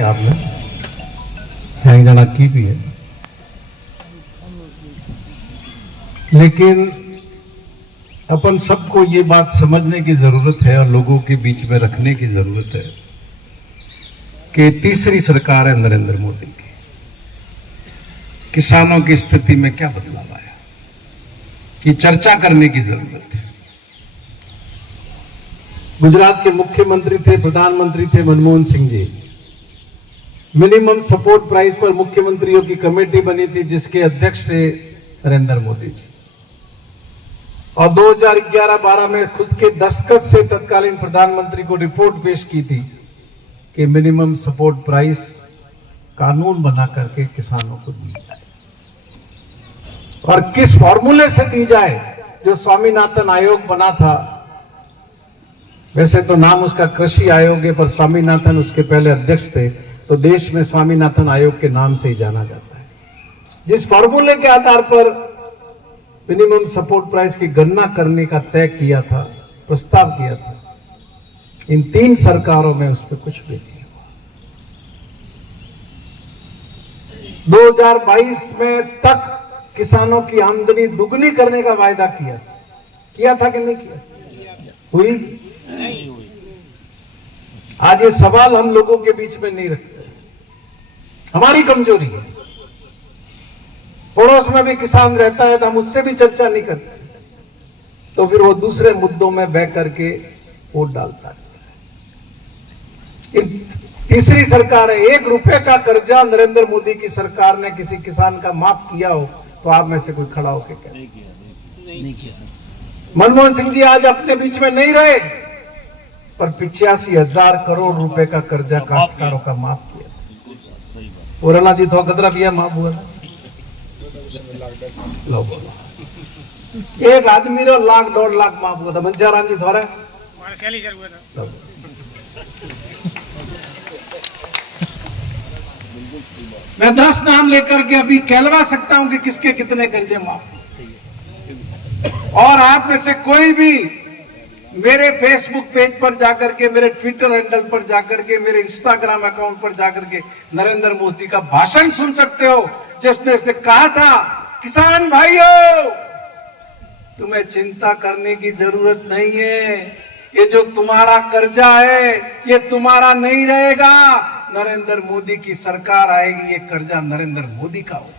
आपने हैंग जाना की भी है, लेकिन अपन सबको ये बात समझने की जरूरत है और लोगों के बीच में रखने की जरूरत है कि तीसरी सरकार है नरेंद्र मोदी की। किसानों की स्थिति में क्या बदलाव आया, ये चर्चा करने की जरूरत है। गुजरात के मुख्यमंत्री थे, प्रधानमंत्री थे Manmohan Singh ji. Minimum support price पर मुख्यमंत्रियों की कमेटी बनी थी जिसके अध्यक्ष थे नरेंद्र मोदी जी। और 2011-12 में खुद के दस्तखत से तत्कालीन प्रधानमंत्री को रिपोर्ट पेश की थी कि मिनिमम सपोर्ट प्राइस कानून बना करके किसानों को दी जाए और किस फॉर्मूले से दी जाए। जो स्वामीनाथन आयोग बना था, वैसे तो नाम उसका कृषि आयोग है, पर स्वामीनाथन उसके पहले अध्यक्ष थे, तो देश में स्वामीनाथन आयोग के नाम से ही जाना जाता है। जिस फॉर्मूले के आधार पर मिनिमम सपोर्ट प्राइस की गणना करने का तय किया था, प्रस्ताव किया था, इन 3 सरकारों में उस पर कुछ भी नहीं हुआ। 2022 में तक किसानों की आमदनी दुगनी करने का वायदा किया था कि नहीं किया? हुई? नहीं हुई। आज ये सवाल हम लोगों के बीच में नहीं रखते, हमारी कमजोरी है। पड़ोस में भी किसान रहता है तो हम उससे भी चर्चा नहीं करते, तो फिर वो दूसरे मुद्दों में बह करके वोट डालता है। तीसरी सरकार है, 1 रुपए का कर्जा नरेंद्र मोदी की सरकार ने किसी किसान का माफ किया हो तो आप में से कोई खड़ा होकर कहे? नहीं किया। मनमोहन सिंह जी आज अपने बीच में नहीं रहे, पर 85,000 करोड़ रुपए का कर्जा काश्तकारों का माफ किया। पुराना जी तो कतरा किया माफ हुआ। एक आदमी रो लाख 1.5 लाख माफ हुआ था। मंचाराम जी थोड़ा मैं 10 नाम लेकर के अभी कहलवा सकता हूं कि किसके कितने कर्जे माफ। और आप में से कोई भी मेरे फेसबुक पेज पर जाकर के, मेरे ट्विटर हैंडल पर जाकर के, मेरे इंस्टाग्राम अकाउंट पर जाकर के नरेंद्र मोदी का भाषण सुन सकते हो, जिसने इसने कहा था, किसान भाइयों तुम्हें चिंता करने की जरूरत नहीं है, ये जो तुम्हारा कर्जा है ये तुम्हारा नहीं रहेगा, नरेंद्र मोदी की सरकार आएगी, ये कर्जा नरेंद्र मोदी का होगा।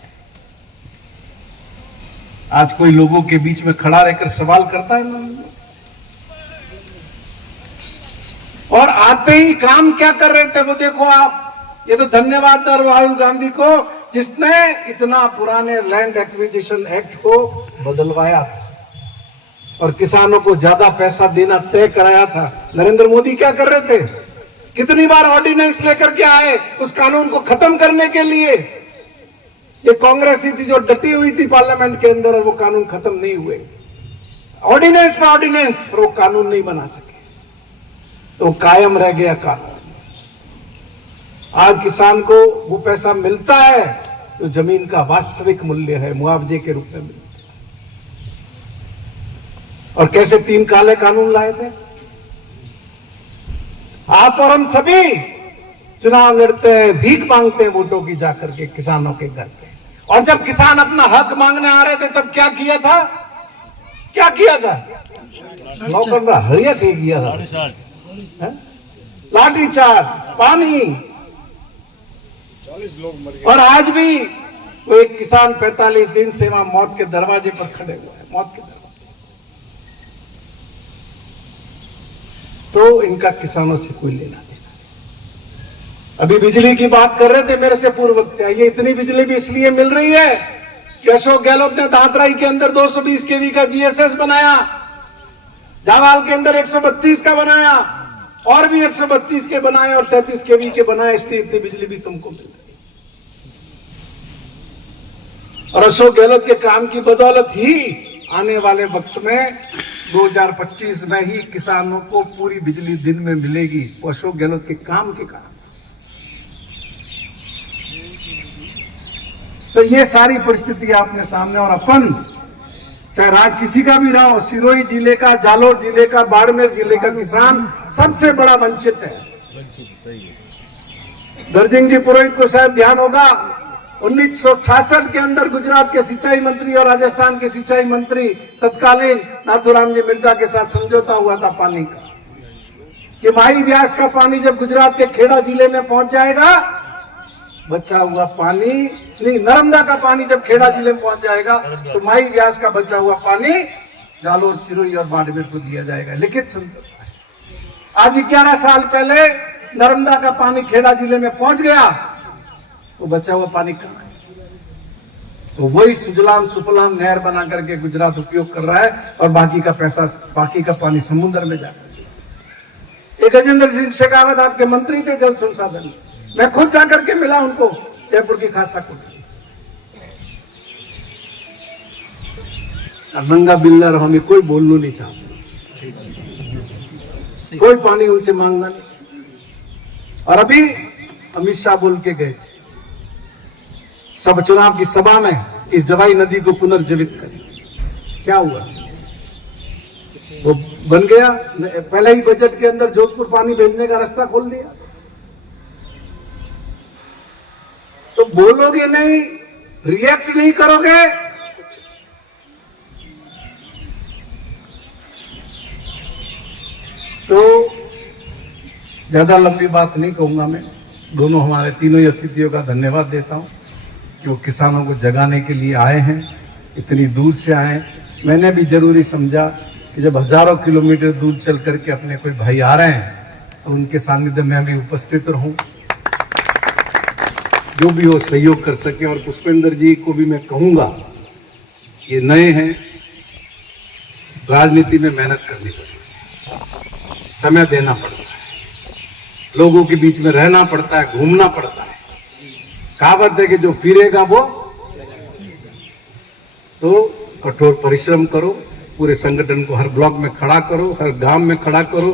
आज कोई लोगों के बीच में खड़ा रहकर सवाल करता है नरेंद्र मोदी से? और आते ही काम क्या कर रहे थे वो देखो आप। ये तो धन्यवाद राहुल गांधी को जिसने इतना पुराने लैंड एक्विजिशन एक्ट को बदलवाया था और किसानों को ज्यादा पैसा देना तय कराया था। नरेंद्र मोदी क्या कर रहे थे? कितनी बार ऑर्डिनेंस लेकर के आए उस कानून को खत्म करने के लिए। ये कांग्रेस ही थी जो डटी हुई थी पार्लियामेंट के अंदर और वो कानून खत्म नहीं हुए। ऑर्डिनेंस पर ऑर्डिनेंस, और वो कानून नहीं बना सके, तो कायम रह गया कानून। आज किसान को वो पैसा मिलता है जो जमीन का वास्तविक मूल्य है, मुआवजे के रूप में मिलता है। और कैसे 3 काले कानून लाए थे? आप और हम सभी चुनाव लड़ते हैं, भीख मांगते हैं वोटों की जाकर के किसानों के घर पे। और जब किसान अपना हक मांगने आ रहे थे तब क्या किया था? क्या किया था? नौकरदा हरिया के किया था, लाठीचार्ज, पानी। और आज भी वो एक किसान 45 दिन से वहां मौत के दरवाजे पर खड़े हुए हैं, मौत के दरवाजे। तो इनका किसानों से कोई लेना देना। अभी बिजली की बात कर रहे थे मेरे से पूर्व वक्त, ये इतनी बिजली भी इसलिए मिल रही है कि अशोक गहलोत ने दांतराई के अंदर 220 केवी का जीएसएस बनाया, जावाल के अंदर 132 का बनाया, और भी 132 के बनाए और 33 केवी के बनाए, इसलिए इतनी बिजली भी तुमको मिल रही। और अशोक गहलोत के काम की बदौलत ही आने वाले वक्त में 2025 में ही किसानों को पूरी बिजली दिन में मिलेगी, वो अशोक गहलोत के काम के कारण। तो ये सारी परिस्थिति आपने सामने, और अपन चाहे राज किसी का भी रहा हो, सिरोही जिले का, जालोर जिले का, बाड़मेर जिले का किसान सबसे बड़ा वंचित है। दर्जिंग जी पुरोहित को शायद ध्यान होगा, 1966 के अंदर गुजरात के सिंचाई मंत्री और राजस्थान के सिंचाई मंत्री तत्कालीन नाथूराम जी मिर्जा के साथ समझौता हुआ था पानी का, कि माही व्यास का पानी जब गुजरात के खेड़ा जिले में पहुंच जाएगा, बचा हुआ पानी नहीं, नर्मदा का पानी जब खेड़ा जिले में पहुंच जाएगा तो माही व्यास का बचा हुआ पानी जालोर, सिरोही और बाड़मेर को दिया जाएगा। लिखित समझौता है। आज 11 साल पहले नर्मदा का पानी खेड़ा जिले में पहुंच गया, वो बचा हुआ पानी कहां है? तो वही सुजलाम सुफलाम नहर बना करके गुजरात उपयोग कर रहा है और बाकी का पैसा, बाकी का पानी समुद्र में जा। एक गजेंद्र सिंह शेखावत आपके मंत्री थे जल संसाधन, मैं खुद जाकर के मिला उनको जयपुर की खासा कोठी। नंगा बिल्ला हमें कोई बोलना नहीं चाहता, कोई पानी उनसे मांगना नहीं। और अभी अमित शाह बोल के गए थे सब चुनाव की सभा में, इस जवाई नदी को पुनर्जीवित करें। क्या हुआ? वो बन गया। पहले ही बजट के अंदर जोधपुर पानी भेजने का रास्ता खोल दिया। तो बोलोगे नहीं, रिएक्ट नहीं करोगे, तो ज्यादा लंबी बात नहीं कहूंगा। मैं दोनों हमारे तीनों ही अतिथियों का धन्यवाद देता हूं कि वो किसानों को जगाने के लिए आए हैं, इतनी दूर से आए हैं। मैंने भी जरूरी समझा कि जब हजारों किलोमीटर दूर चल करके अपने कोई भाई आ रहे हैं तो उनके सानिध्य में भी उपस्थित रहूं, जो भी हो सहयोग कर सके। और पुष्पेंद्र जी को भी मैं कहूंगा, ये नए हैं, राजनीति में मेहनत करनी पड़ती है, समय देना पड़ता है, लोगों के बीच में रहना पड़ता है, घूमना पड़ता है। कहावत है कि जो फिरेगा वो, तो कठोर परिश्रम करो, पूरे संगठन को हर ब्लॉक में खड़ा करो, हर गांव में खड़ा करो,